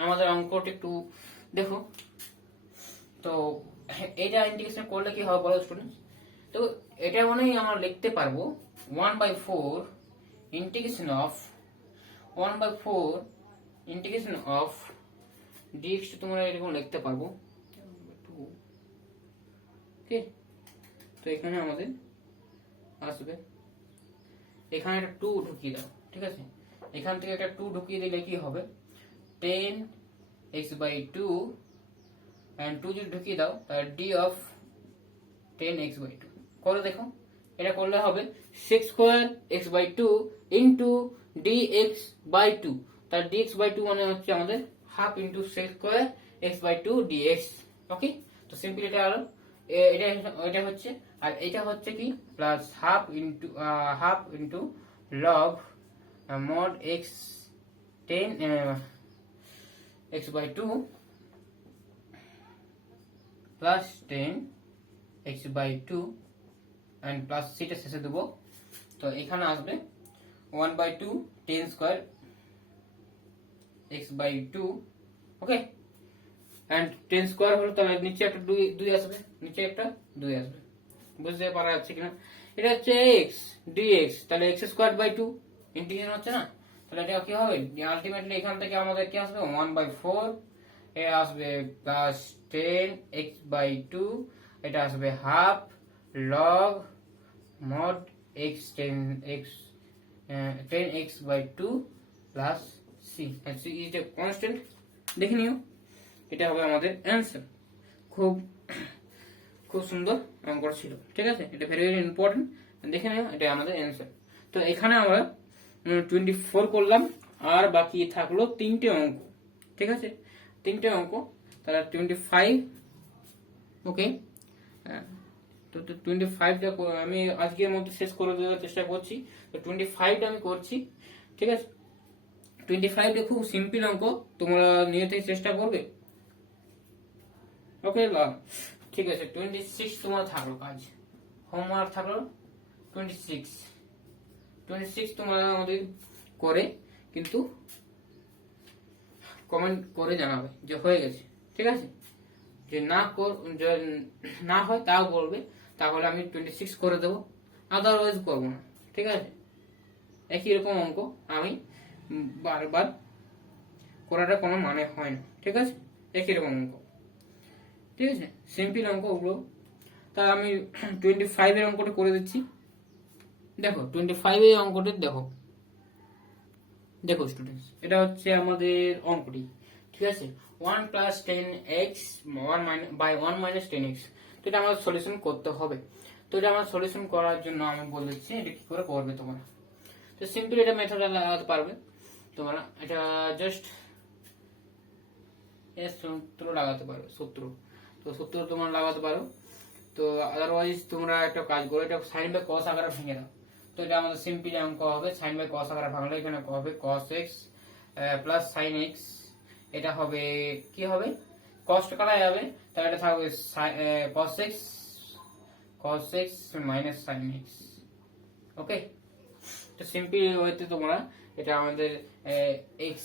আমাদের অঙ্কটি একটু দেখো। তো এটা ইন্টিগ্রেশন করলে কি হবে বলো স্টুডেন্টস। তো এটা মানেই আমরা লিখতে পারবো 1/4 integration of 1/4 integration of dx তোমরা এরকম লিখতে পারবো, ওকে। তো এখানে আমাদের আসবে, এখানে একটা 2 ঢুকিয়ে দাও, ঠিক আছে। এখান থেকে একটা 2 ঢুকিয়ে দিলে কি হবে, 10x/2 and 2 যদি ঢুকিয়ে দাও তাহলে d of 10x/2 করে দেখো। এটা করলে হবে 6x/2 into dx/2, তার dx/2 মানে হচ্ছে আমাদের হাফ ইন্টু 6x/2 dx, ওকে। তো সিম্পল এটা হলো এটা হচ্ছে, আর এটা হচ্ছে কি plus half into log mod x 10x/2 plus 10x/2 and plus সিটা শেষে দেবো। তো এখানে আসবে 1/2 10 square x/2, okay. and 10 square হলো তাহলে নিচে একটা 2 আসবে, নিচে একটা 2 আসবে, বুঝতে পারা যাচ্ছে কিনা। এটা হচ্ছে x dx, তাহলে x²/2 ইন্টিগ্রেশন হচ্ছে না, তাহলে এটা কি হবে আলটিমেটলি এখান থেকে আমাদের কি আসবে 1/4, এটা আসবে প্লাস 10x/2, এটা আসবে half log mod x 10x/2 plus c, and c is a constant, দেখে নিও। এটা হবে আমাদের অ্যান্সার। খুব খুব সুন্দর অঙ্ক ছিল, ঠিক আছে। এটা ভেরি ভেরি ইম্পর্টেন্ট, দেখে নিও, এটা আমাদের অ্যান্সার। তো এখানে আমরা 24 করলাম, আর বাকি থাকলো 3টে অঙ্ক, ঠিক আছে, 3টে অঙ্ক। তাহলে 25, ওকে। তো 25টা আমি আজকের মধ্যে শেষ করে দেওয়ার চেষ্টা করছি। তো 25টা আমি করছি, ঠিক আছে। 25টা খুব সিম্পল অঙ্ক, তোমরা নিয়ে থেকে চেষ্টা করবে, ওকে। ঠিক আছে, 26 তোমার থাকলো কাজ, হোমওয়ার্ক থাকলো 26 তোমরা আমাদের করে কিন্তু কমেন্ট করে জানাবে যে হয়ে গেছে, ঠিক আছে। যে না হয় তাও বলবে, তাহলে আমি 26 করে দেবো, আদারওয়াইজ করবো না, ঠিক আছে। একই রকম অঙ্ক আমি বারবার করাটা কোনো মানে হয় না, ঠিক আছে, একই রকম অঙ্ক, ঠিক আছে, সিম্পল অঙ্ক ওগুলো। তা আমি 25 এর অঙ্কটা করে দিচ্ছি। দেখো 25 এর অঙ্কটা দেখো স্টুডেন্টস, এটা হচ্ছে আমাদের অঙ্কটি, ঠিক আছে। 1 প্লাস 10x 1 মাইনাস 10x, তো এটা আমাদের সলিউশন করতে হবে। তো এটা আমার সলিউশন করার জন্য আমি বলেছি এটা কি করে করবে তোমরা। তো সিম্পল এটা মেথড লাগাতে পারবে তোমরা, এটা জাস্ট এর সূত্র লাগাতে পারো, তো সূত্র তোমরা লাগাতে পারো। তো আদারওয়াইজ তোমরা একটা কাজ করো, এটা সাইন বাই কস আকারে ভেঙে দাও। তো এটা আমাদের সিম্পল অঙ্ক হবে, সাইন বাই কস আকারে ভাঙলে এখানে হবে cos x plus sine x, এটা হবে কি হবে কষ্ট কাটা যাবে, তাহলে এটা থাকবে cos x minus sine x, ওকে। তো সিম্পল ওয়েতে তোমরা এটা আমাদের x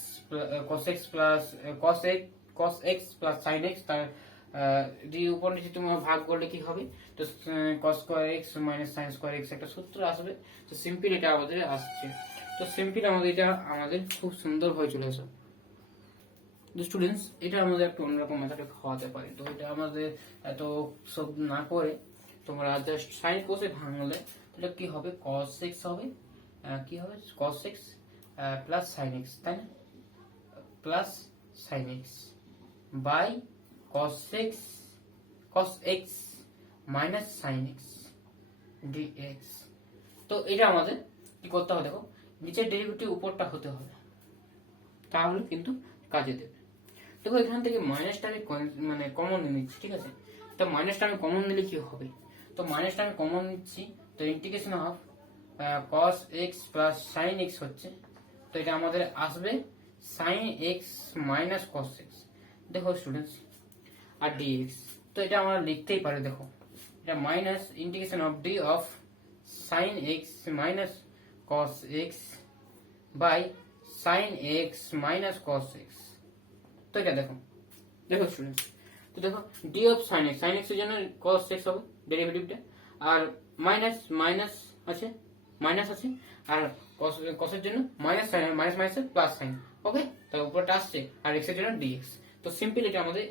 cos x plus cos x plus sine x, তার উপর নিচে তোমরা ভাগ করলে কি হবে, তো cos square x minus sine square x একটা সূত্র আসবে। তো সিম্পল এটা আমাদের আসছে। তো সিম্পল আমাদের এটা খুব সুন্দর হয়ে চলে আসে। স্টুডেন্টস, এটা আমাদের একটু অন্যরকম মেথডে খাওয়াতে পারে। তো এটা আমাদের এত সব না করে তোমরা জাস্ট সাইন কোসে ভাঙলে এটা কি হবে cos x হবে, কি হবে cos x plus sine x, তাই না, plus sine x by cos x minus sine x dx, তো এটা আমাদের কি করতে হবে দেখো, নিচের ডেরিভেটিভ উপরটা হতে হবে, তাহলে কিন্তু কাজে দেবে। দেখো এখান থেকে মাইনাসটা আমি মানে কমন নিয়ে নিচ্ছি, ঠিক আছে। তো মাইনাসটা আমি কমন নিলে কি হবে, তো মাইনাসটা আমি কমন নিচ্ছি, তো integration of cos x plus sine x হচ্ছে, তো এটা আমাদের আসবে sine x minus cos x, দেখো স্টুডেন্টস, আর dx, তো এটা আমরা লিখতেই পারি, দেখো এটা minus integration of d of sine x minus cos x by sine x minus cos x। তো এটা দেখো, দেখো স্টুডেন্ট, তো দেখো d of sine x, sine x এর জন্য cos x হবে ডেরিভেটিভটা, আর মাইনাস মাইনাস আছে, মাইনাস আছে, আর cos এর জন্য minus sine, minus minus plus sine, okay, তো উপরটা আসছে, আর x এর জন্য dx। তো সিম্পল এটা আমাদের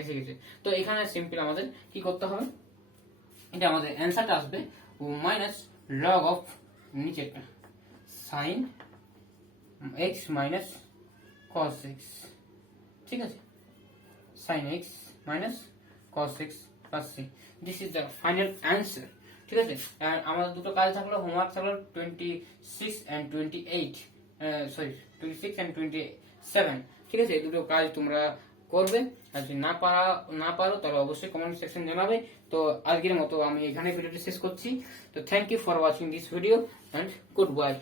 এসে গেছে। তো এখানে সিম্পল আমাদের কি করতে হবে, এটা আমাদের অ্যান্সারটা আসবে মাইনাস লগ অফ নিচেরটা sine x minus cos x, ঠিক আছে, sin x minus cos x plus c. This is the final answer. ঠিক আছে, আর আমাদের দুটো কাজ থাকলো, হোমওয়ার্ক থাকলো 26 and 28, সরি 26 and 27, ঠিক আছে। এই দুটো কাজ তোমরা করবে, আর যদি না পারো তাহলে অবশ্যই কমেন্ট সেকশন জানাবে। তো আজকের মতো আমি এখানে ভিডিওটি শেষ করছি। তো thank you for watching this video and good by.